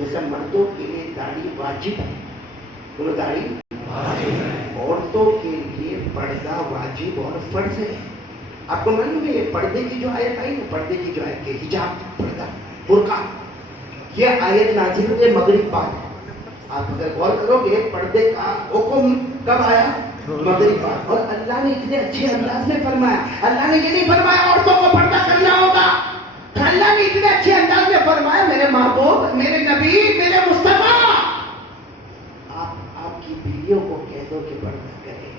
جیسا مردوں کے لیے داڑھی واجب ہے، بولو داڑھی عورتوں کے لیے پردہ واجب اور فرض ہے۔ آپ کو معلوم ہے یہ پردے کی جو آیت آئی نا، پردے کی جو آیت ہے حجاب، پردہ، برقع، یہ آیت نازل ہوئی مغرب بعد۔ آپ اگر غور کرو گے پردے کا حکم کب آیا؟ مغرب بعد۔ اور اللہ نے اتنے اچھے انداز میں فرمایا، اللہ نے یہ نہیں فرمایا عورتوں کو پردہ کرنا ہوگا، اللہ نے اتنے اچھے انداز میں فرمایا میرے محبوب، میرے نبی، میرے مصطفیٰ، آپ کی بیویوں کو کہہ دو کہ پردہ کرے۔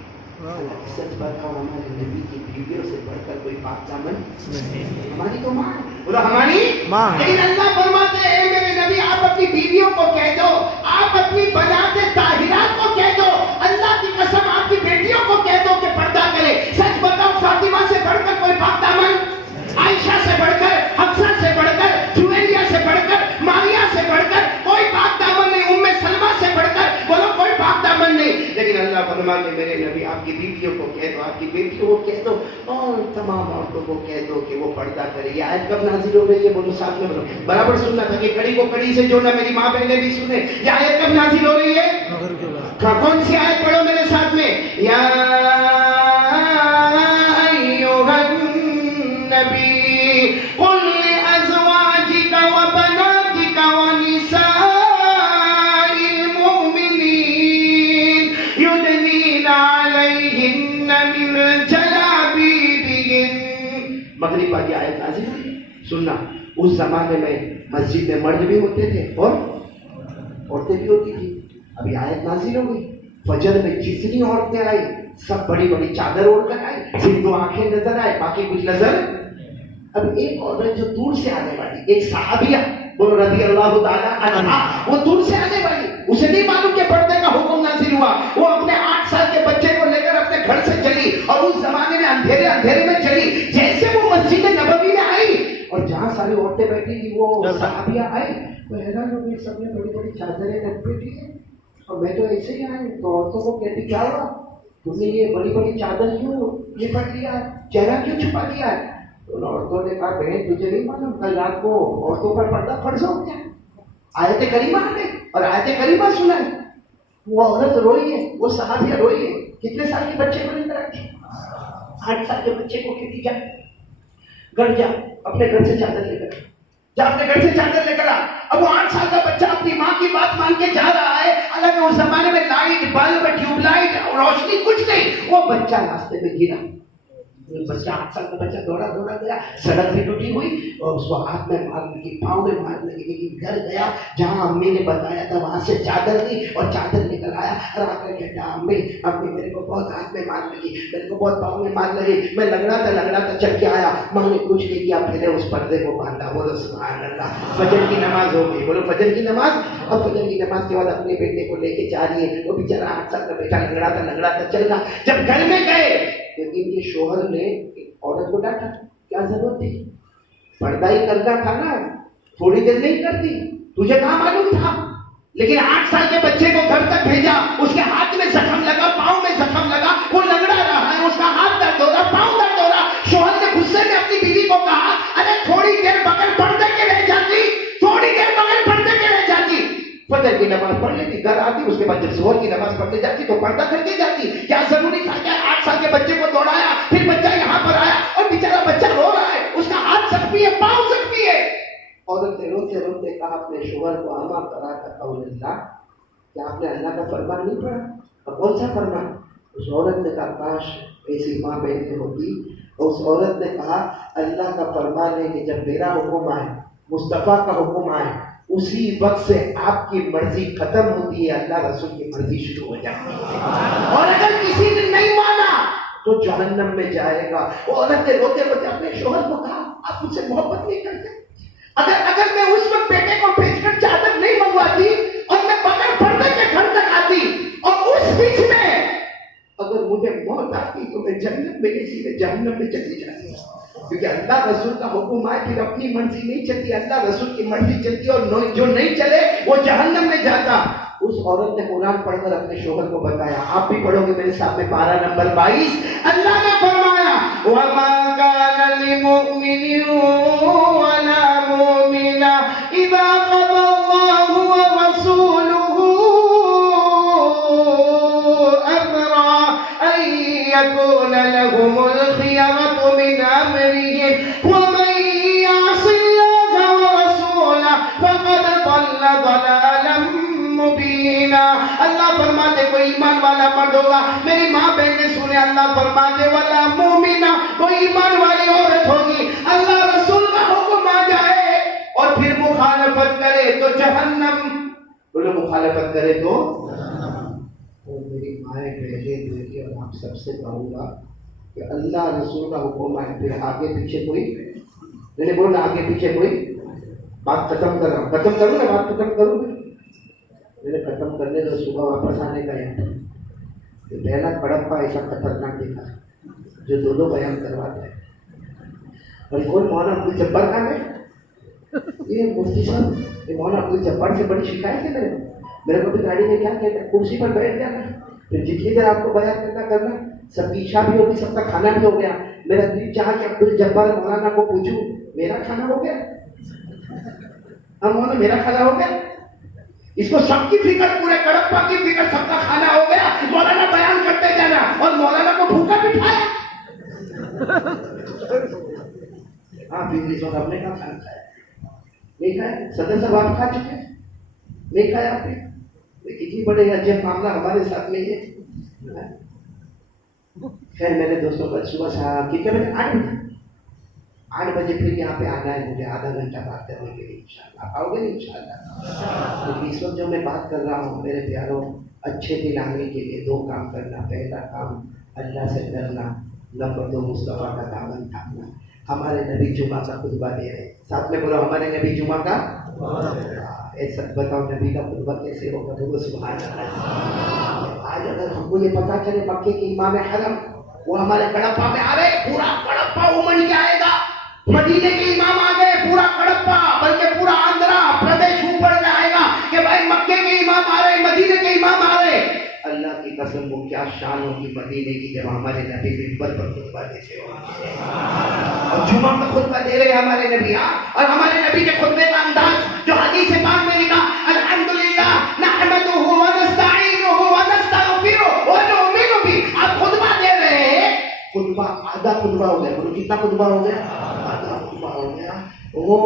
اللہ کی سچ بتاؤ، ہمارے نبی کی بیویوں سے بڑھ کر کوئی پاک دامن ہماری تو ماں، بولو ہماری ماں۔ لیکن اللہ فرماتے ہیں میرے نبی آپ اپنی بیویوں کو کہہ دو، آپ اپنی بنات طاہرات کو کہہ دو، اللہ کی قسم آپ کی بیٹیوں کو کہہ دو کہ پردہ کرے۔ سچ بتاؤ فاطمہ سے بڑھ کر کوئی پاک دامن، عائشہ سے بڑھ کر، حفصہ سے بڑھ کر، جویریہ سے بڑھ کر، ماریہ سے بڑھ کر کوئی پاک دامن نہیں، ام سلمہ سے بڑھ کر بولو کوئی پاک دامن نہیں۔ لیکن اللہ فرماتے میرے نبی آپ کی بیویوں کو کہہ دو، آپ کی بیٹیوں کو کہہ دو، اور تمام عورتوں کو کہہ دو کہ وہ پردہ کرے۔ یہ آیت کب نازل ہو گئی ہے؟ بولو ساتھ میں بولو، برابر سننا تھا کہ کڑی کو کڑی سے جوڑنا، میری ماں بہنیں بھی سنیں۔ یہ آیت کب نازل ہو رہی ہے؟ کون سی آیت پڑھو میرے ساتھ میں؟ یا ایھا النبی قل لازواجک وبناتک ونساء المؤمنین یدنین علیہن من جلابیبہن۔ مغرب کی آیت نازل ہوئی، سننا۔ اس زمانے میں مسجد میں مرد بھی ہوتے تھے اور عورتیں بھی ہوتی تھی۔ ابھی آیت نازل ہو گئی، فجر میں جتنی عورتیں آئی سب بڑی بڑی چادر اوڑھ کر آئی، صرف دو آنکھیں نظر آئے، باقی کچھ نظر۔ اب ایک عورت جو دور سے آنے والی، ایک صحابیہ، بولو رضی اللہ تعالیٰ عنہا، وہ دور سے آنے والی، اسے نہیں معلوم کہ پردے کا حکم نازل ہوا، وہ اپنے 8 سال کے بچے کو لے کر اپنے گھر سے چلی، اور اس زمانے میں اندھیرے میں چلی۔ جیسے وہ مسجد نبوی میں آئی اور جہاں ساری عورتیں بیٹھی تھی وہ صحابیہ آئی، تو حیران ہو گئی، سب نے بڑی بڑی چادریں رکھ بیٹھی ہیں اور میں تو ایسے ہی آئی۔ تو عورتوں کو کہتی کیا ہوا، تم نے یہ بڑی بڑی چادر کیوں یہ پڑھ لیا ہے، چہرہ کیوں چھپا لیا ہے؟ تو ان عورتوں نے کہا بہن تجھے نہیں معلوم کل رات کو عورتوں پر پردہ فرض ہو گیا، آیت کریمہ آنے اور آیت کریمہ سنائے۔ وہ عورت روئی ہے، وہ صحابیہ روئی ہے، کتنے سال کے بچے کو نہیں رکھی، 8 سال کے بچے کو کہتی جا گھر جا، اپنے گھر سے چادر لے کر جا، اپنے گھر سے چادر لے کر آ۔ اب وہ 8 سال کا بچہ اپنی ماں کی بات مان کے جا رہا ہے، حالانکہ اس زمانے میں لائٹ بلب ٹیوب لائٹ روشنی کچھ نہیں، وہ بچہ راستے میں گرا، بچہ 8 سال کا بچہ دوڑا گیا، سڑک بھی ٹوٹی ہوئی اور اس کو ہاتھ میں مار لگی، پاؤں میں مار لگی، لیکن گھر گیا جہاں امی نے بتایا تھا وہاں سے چادر لی اور چادر نکل آیا اور آ کر کہتا امی میرے کو بہت ہاتھ میں مار لگی، میرے کو بہت پاؤں میں مار لگی، میں لگڑا تھا چل کے آیا۔ ماں نے کچھ نہیں کیا، پھر اس پردے کو باندھا۔ بولو سبحان اللہ۔ فجر کی نماز ہو گئی، بولو فجر کی نماز۔ اور فجر کی نماز کے بعد اپنے بیٹے کو لے کے جا رہی ہے، وہ بیچارہ 8 سال کا بیٹا لگڑا تھا چل رہا۔ جب گھر میں گئے لیکن یہ شوہر نے عورت کو ڈانٹا، کیا ضرورت تھی، پردہ ہی کرنا تھا نا، تھوڑی دیر نہیں کرتی، تجھے کہاں معلوم تھا؟ لیکن 8 سال کے بچے کو گھر تک بھیجا، اس کے ہاتھ میں زخم لگا، پاؤں میں زخم لگا، وہ لگڑا رہا ہے، اس کا ہاتھ درد ہو رہا، پاؤں درد ہو رہا۔ شوہر نے غصے میں اپنی بیوی کو کہا ارے تھوڑی دیر بغیر پردے کے رہ جاتی، تھوڑی دیر بغیر پردے کے رہ جاتی، فجر کی نماز پڑھ لیتی، گھر آتی، اس کے بعد جب ظہر کی نماز پڑھنے جاتی تو پردہ کر کے جاتی۔ کیا ضروری تھا کہ 8 سال کے بچے کو دوڑایا، پھر بچہ یہاں پر آیا اور بیچارہ بچہ رو رہا ہے، اس کا ہاتھ زخمی ہے، پاؤں زخمی ہے۔ عورت نے روتے روتے کہا اپنے شوہر کو اما کرا کا قول اللہ، کیا آپ نے اللہ کا فرمان نہیں پڑھا؟ اب کون سا فرمان؟ اس عورت نے کہا کاش ایسی ماں بہنیں ہوتی۔ اور اس عورت نے کہا اللہ کا فرمان ہے کہ جب میرا حکم آئے، مصطفیٰ کا حکم آئے، اسی وقت سے آپ کی مرضی ختم ہوتی ہے، اللہ رسول کی مرضی شروع ہو جاتی ہے۔ اور اگر کسی نے نہیں مانا تو جہنم میں جائے گا۔ وہ عورت نے روتے روتے اپنے شوہر کو کہا آپ مجھ سے محبت نہیں کرتے؟ اگر میں اس وقت بیٹے کو بھیج کر چادر نہیں منگواتی اور میں بغیر پردے کے گھر تک آتی اور اس بیچ میں اگر مجھے موت آتی تو میں جنت میں نہیں سیدھے جہنم میں چلی جاتی، کیونکہ اللہ رسول کا حکم آئے پھر اپنی مرضی نہیں چلتی، اللہ رسول کی مرضی چلتی، اور جو نہیں چلے وہ جہنم میں جاتا۔ اس عورت نے قرآن پڑھ کر اپنے شوہر کو بتایا، آپ بھی پڑھو گے میرے ساتھ میں، پارہ نمبر 22۔ اللہ نے فرمایا وَمَا كَانَ لِمُؤْمِنٍ وَلَا مُؤْمِنَةٍ إِذَا قَضَى اللَّهُ مرد ہوگا. میری ماں بہن نے سنے اللہ فرماتے والا مومنہ کوئی ایمان والی عورت ہوگی, اللہ رسول کا حکم آ جائے اور پھر مخالفت کرے تو جہنم. بولو مخالفت کرے تو میری مائیں بہنیں بیٹی اور آپ سب سے کہوں گا کہ اللہ رسول کا حکم آئے پھر آگے پیچھے کوئی میں نے بولا آگے پیچھے کوئی بات ختم کر رہا ہوں, ختم کروں نا, بات ختم کروں میں نے ختم کرنے تو صبح واپس آنے کا ہے. پہلا کڑپا ایسا خطرناک دیکھا جو دو بیان کرواتا ہے. اور کون مولانا عبد الجبار کا ہے یہ مفتی صاحب, یہ مولانا عبد الجبار سے بڑی شکایت ہے میرے کو بھی گاڑی میں کیا کہتے ہیں کرسی پر بیٹھ جانا, پھر جتنی دیر آپ کو بیان کرنا سب کی عشاء بھی ہوگی, سب کا کھانا بھی ہو گیا. میرا دل چاہا کہ عبد الجبار مولانا کو پوچھوں میرا کھانا ہو گیا, ہم مولانا میرا کھانا ہو گیا. اس کو سب کی فکر, پورے کڑپا کی فکر, سب کا کھانا ہو گیا. مولانا بیان کرتے جانا اور مولانا کو بھوکا بٹھایا. ہاں بجلی سو ہم نے کہاں کھانا کھایا نہیں کھایا, صدر صاحب آپ کھا چکے نہیں کھایا آپ نے. کتنی بڑے عجیب معاملہ ہمارے ساتھ میں ہے. خیر میرے دوستوں کا صبح سے کتنے بجے 8 بجے پھر یہاں پہ آنا ہے مجھے آدھا گھنٹہ بات کرنے کے لیے انشاءاللہ. آپ آؤ گے نہیں انشاءاللہ؟ اس وقت جو میں بات کر رہا ہوں میرے پیاروں, اچھے دل آنے کے لیے 2 کام کرنا. پہلا کام اللہ سے ڈرنا, نمبر 2 مصطفیٰ کا دامن تھامنا. ہمارے نبی جمعہ کا خطبہ دے رہے ہیں, ساتھ میں بولو ہمارے نبی جمعہ کا. ایسا بتاؤ نبی کا خطبہ کیسے ہوگا, تو سبحان اللہ. آج اگر ہم کو یہ پتا چلے مکے کے امام حرم وہ ہمارے کڑپا میں آ رہے, پورا کڑپا امڑ کے آئے گا. مدینے کے امام آ گئے, پورا کڑپا بلکہ پورا آندھرا پردیش اوپر میں آئے گا کہ بھائی مکے کے امام آ رہے, مدینے کے امام آ رہے. اللہ کی قسم وہ کیا شان ہوگی مدینے کی جب ہمارے نبی منبر پر خطبہ دیتے ہو اور جمعہ کا خطبہ دے رہے ہمارے نبی. اور ہمارے نبی کے خطبے کا انداز جو حدیث پاک میں لکھا, الحمدللہ نحمدہ ونستعینہ ونستغفرہ ونؤمن بہ. آپ خطبہ دے رہے ہیں, خطبہ آدھا خطبہ ہو گیا. بولو کتنا خطبہ ہو گیا؟ آدھا خطبہ ہو گیا. وہ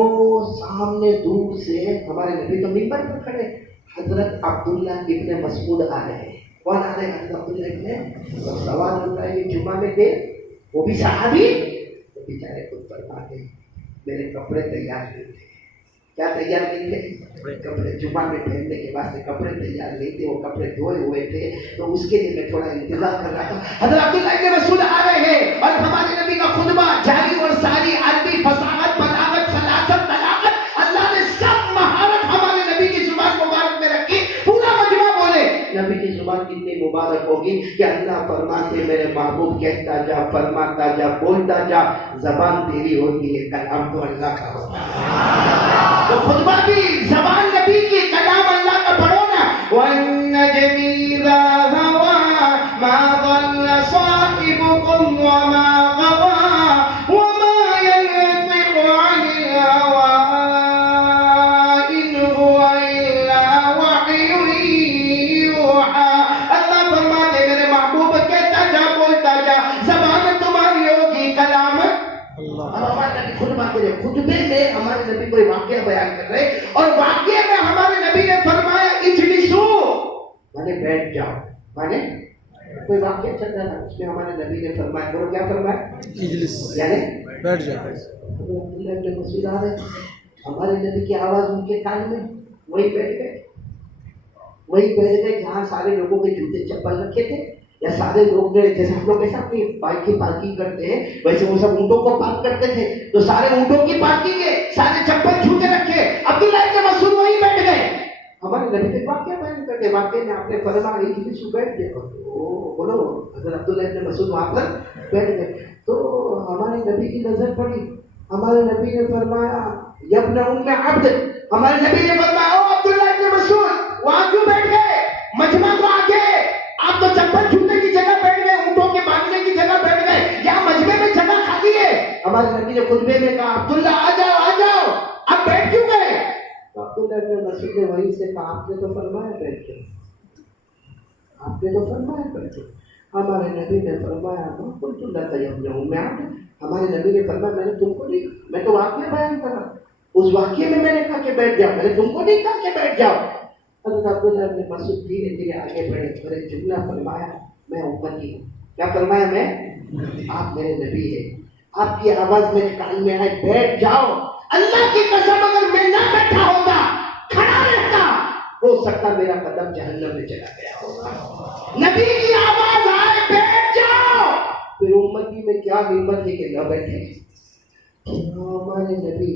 سامنے دور سے ہمارے نبی تو منبر پر کھڑے, حضرت عبداللہ ابن مسعود آ رہے ہیں. کون آ رہے ہیں؟ حضرت عبداللہ ابن. سوال ہوتا ہے یہ جمعہ میں تھے وہ بھی صحابی, وہ بیچارے خود فرماتے میرے کپڑے تیار نہیں تھے. کیا تیار نہیں تھے؟ کپڑے جمعہ میں پہننے کے واسطے کپڑے تیار نہیں تھے, وہ کپڑے دھوئے ہوئے تھے, تو اس کے لیے میں تھوڑا انتظار کر رہا تھا. حضرت عبداللہ ابن مسعود آ رہے ہیں اور ہمارے نبی کا خطبہ جاری اور ساری عربی فصاحت بلاغت سلاست طلاقت اللہ نے سب مہارت ہمارے نبی کی زبان مبارک میں رکھی. پورا مجمع بولے نبی کی زبان کتنی مبارک ہوگی کہ اللہ فرماتے میرے محبوب کہتا جا, فرماتا جا, بولتا جا, زبان تیری ہوتی ہے, کلام تو اللہ کا ہوتا ہے. تو خطبہ بھی زبان نبی کی, کلام اللہ کا پڑھو نا. وَالنَّجْمِ إِذَا هَوَىٰ مَا ضَلَّ صَاحِبُكُمْ وَمَا غَوَىٰ وَمَا يَنطِقُ عَنِ الْهَوَىٰ إِنْ هُوَ إِلَّا وَحْيٌ يُوحَىٰ. اللہ فرماتے میرے محبوب کہتا جا, بولتا جا, زبان تمہاری ہوگی, کلام خطبے میں ہمارے نبی کوئی واقعہ بیان کر رہے اور واقعے میں ہمارے نبی نے فرمایا اجلسو, مانے بیٹھ جاؤ. مانے کوئی واقعہ چل رہا تھا اس میں ہمارے نبی نے فرمایا, بولو کیا فرمایا؟ اجلس, یعنی بیٹھ جاؤ. ہمارے نبی کی آواز ان کے کان میں, وہی بیٹھ گئے جہاں سارے لوگوں کے جوتے چپل رکھے تھے. یا سارے لوگ جیسے ہم لوگ ایسا اپنی بائک کی پارکنگ کرتے ہیں ویسے وہ سب اونٹوں کو پارک کرتے تھے, تو سارے اونٹوں کی پارکنگ ہے, سارے چپل جوتے رکھے. عبداللہ ابن مسعود وہیں بیٹھ گئے. ہمارے نبی نے واقعہ بیان کرتے, واقعے میں آپ نے فرمایا اجلسو, بیٹھ گئے. بولو حضرت عبداللہ ابن مسعود وہاں پر بیٹھ گئے. تو ہمارے نبی کی نظر پڑی, ہمارے نبی نے فرمایا یا ابن ام عبد. ہمارے نبی نے فرمایا او عبداللہ ابن مسعود وہاں کیوں بیٹھ گئے؟ مجمع تو آگے, آپ تو چپل جوتے کی جگہ بیٹھ گئے, اونٹوں کے باندھنے کی جگہ بیٹھ گئے, یا مجمع میں جگہ خالی ہے. ہمارے نبی نے خطبے میں کہا عبداللہ آ جاؤ, اب بیٹھ کیوں گئے؟ عبداللہ ابن مسعود نے وہیں سے کہا آپ نے تو فرمایا بیٹھ کے, آپ نے تو فرمایا بیٹھ کے. ہمارے نبی نے فرمایا قلت لك يا ابن ام عبد. ہمارے نبی نے فرمایا میں نے تم کو نہیں, میں تو واقعہ بیان کر رہا, اس واقعے میں نے کہا کہ بیٹھ جاؤ, میں نے تم کو نہیں کہا کہ بیٹھ جاؤ. حضرت عبداللہ ابن مسعود دھیرے دھیرے آگے بڑھے اور ایک جملہ فرمایا میں امتی ہوں. کیا فرمایا؟ میں آپ میرے نبی ہیں. آپ کی آواز میرے کان میں آئے بیٹھ جاؤ. اللہ کی قسم اگر میں نہ بیٹھا ہوتا کھڑا رہتا ہو سکتا میرا قدم جہنم میں چلا گیا ہوگا. نبی کی آواز آئے بیٹھ جاؤ. پھر امتی میں کیا ہمت ہے کہ نہ بیٹھے. ہمارے نبی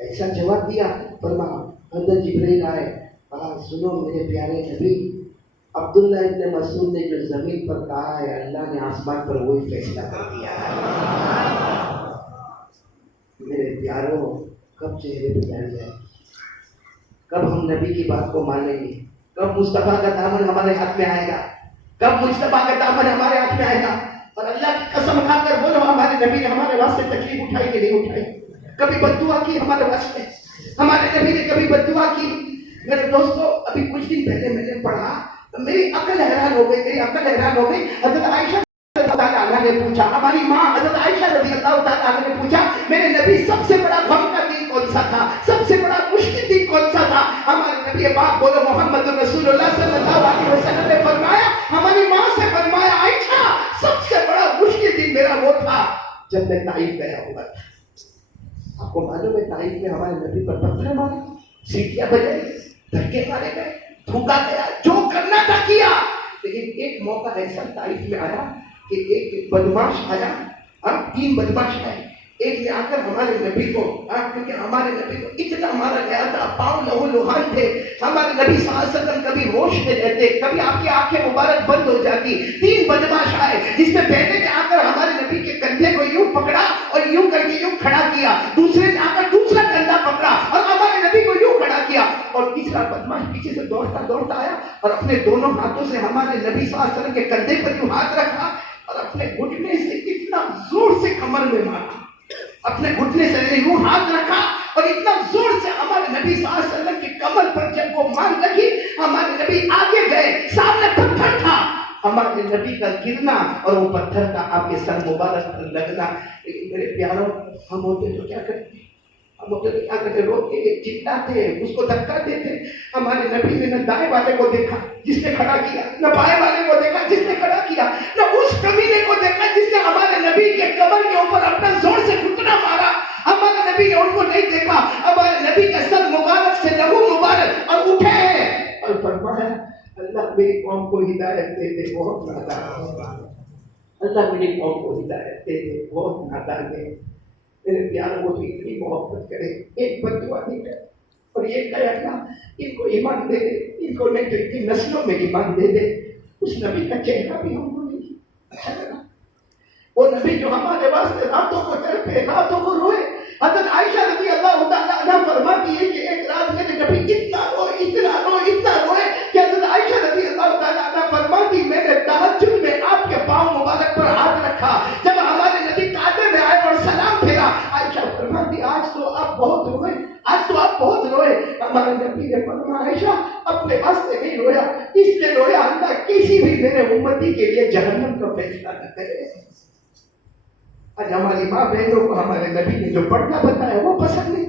ایسا جواب دیا. فرمایا اندر جبریل آئے کہا سنو میرے پیارے نبی عبداللہ ابن مسعود نے جو زمین پر کہا ہے اللہ نے آسمان پر وہی فیصلہ کر دیا ہے. میرے پیاروں کب چہرے پہ جائیں گے؟ کب ہم نبی کی بات کو مانیں گے؟ کب مصطفیٰ کا دامن ہمارے ہاتھ میں آئے گا؟ کب مصطفیٰ کا دامن ہمارے ہاتھ میں آئے گا؟ اور اللہ کی قسم کھا کر بولو ہمارے نبی نے ہمارے واسطے تکلیف اٹھائی کہ نہیں اٹھائی؟ کبھی بد دعا کی ہمارے واسطے؟ ہمارے نبی نے کبھی بد دعا کی؟ میرے دوستو ابھی کچھ دن پہلے میں نے پڑھا میری عقل حیران ہو گئی. حضرت عائشہ رضی اللہ عنہا نے پوچھا, ہماری ماں حضرت عائشہ رضی اللہ عنہا نے پوچھا میرے نبی سب سے بڑا غم کا دن کون سا تھا, سب سے بڑا مشکل دن کون سا تھا؟ ہمارے نبی پاک بولو محمد رسول اللہ صلی اللہ علیہ وسلم نے فرمایا, ہماری ماں سے فرمایا عائشہ سب سے بڑا مشکل دن میرا وہ تھا جب میں طائف گیا ہوا تھا. آپ کو معلوم ہے طائف میں ہمارے نبی پر پتھر مارے, سیٹیاں بجائی, دھکے مارے گئے, تھوکا گیا, جو کرنا تھا کیا. لیکن ایک موقع ایسا طائف میں آیا کہ ایک بدماش آیا, 3 بدماش آئے. ایک نے آ کر ہمارے نبی کو, کیونکہ ہمارے نبی کو اتنا مارا گیا تھا, پاؤں لہو لہان تھے. ہمارے نبی صلی اللہ علیہ وسلم کبھی ہوش میں رہتے, کبھی آپ کی آنکھیں مبارک بند ہو جاتی. 3 بدماش آئے جس میں پہلے نے آ کر ہمارے نبی کے کندھے کو یوں پکڑا اور یوں کر کے یوں کھڑا کیا, دوسرے نے آ کر دوسرا کندھا پکڑا اور ہمارے نبی کو یوں کھڑا کیا, اور تیسرا بدماش پیچھے سے دوڑتا دوڑتا آیا اور اپنے دونوں ہاتھوں سے ہمارے نبی صلی اللہ علیہ وسلم کے کندھے پر یوں ہاتھ رکھا اور اپنے گھٹنے سے اتنا زور سے کمر میں مارا, اپنے گھٹنے سے یوں ہاتھ رکھا اور اتنا زور سے ہمارے نبی صلی اللہ علیہ وسلم کی کمر پر جب وہ مار لگی, ہمارے نبی آگے گئے, سامنے پتھر تھا, ہمارے نبی کا گرنا اور وہ پتھر کا آپ کے سر مبارک پر لگنا. میرے پیاروں ہم ہوتے تو کیا کرتے, ہم ہوتے تو کیا کرتے, روتے چلاتے, اس کو دھکا دیتے. ہمارے نبی نے نہ دائیں والے کو دیکھا جس نے کھڑا کیا, نہ بائیں والے کو دیکھا جس نے کھڑا کیا, نہ اس کمینے کو دیکھا جس نے ہمارے نبی کے کمر کے اوپر اپنا زور سے گھٹنا مارا. ہمارے نبی نے ان کو نہیں دیکھا, ہمارے نبی کا سر مبارک سے لہو مبارک اور اٹھے اور فرمایا اللہ میری قوم کو ہدایت دے دے, بہت نادان ہے. اللہ میری قوم کو ہدایت دے دے, بہت نادان ہے. میرے پیاروں کو اتنی محبت کرے, ایک بددعا نہیں کرے اور یہ کہے اللہ ان کو ایمان دے دے, ان کو نہیں تو ان کی نسلوں میں ایمان دے دے. اس نبی کا چہرہ بھی ہم کو نہیں اچھا لگا, وہ نبی جو ہمارے واسطے راتوں کو تڑپے, راتوں کو روئے. حضرت عائشہ رضی اللہ تعالیٰ عنہا فرماتی ہے کہ ایک رات میرے نبی اتنا روئے کہ حضرت عائشہ رضی اللہ تعالیٰ عنہا فرماتی میں نے تہجد میں آپ کے پاؤں مبارک پر ہاتھ رکھا. جب ہمارے نبی کعبے میں آئے اور سلام پھیرا, عائشہ فرماتی آج تو آپ بہت روئے, آج تو آپ بہت روئے. ہمارے نبی نے فرمایا عائشہ اپنے واسطے نہیں رویا, اس لیے رویا اللہ کسی بھی میرے امتی کے لیے جہنم کا فیصلہ نہ کرے. آج ہماری ماں بہنوں کو ہمارے نبی نے جو پردہ بتایا وہ پسند نہیں,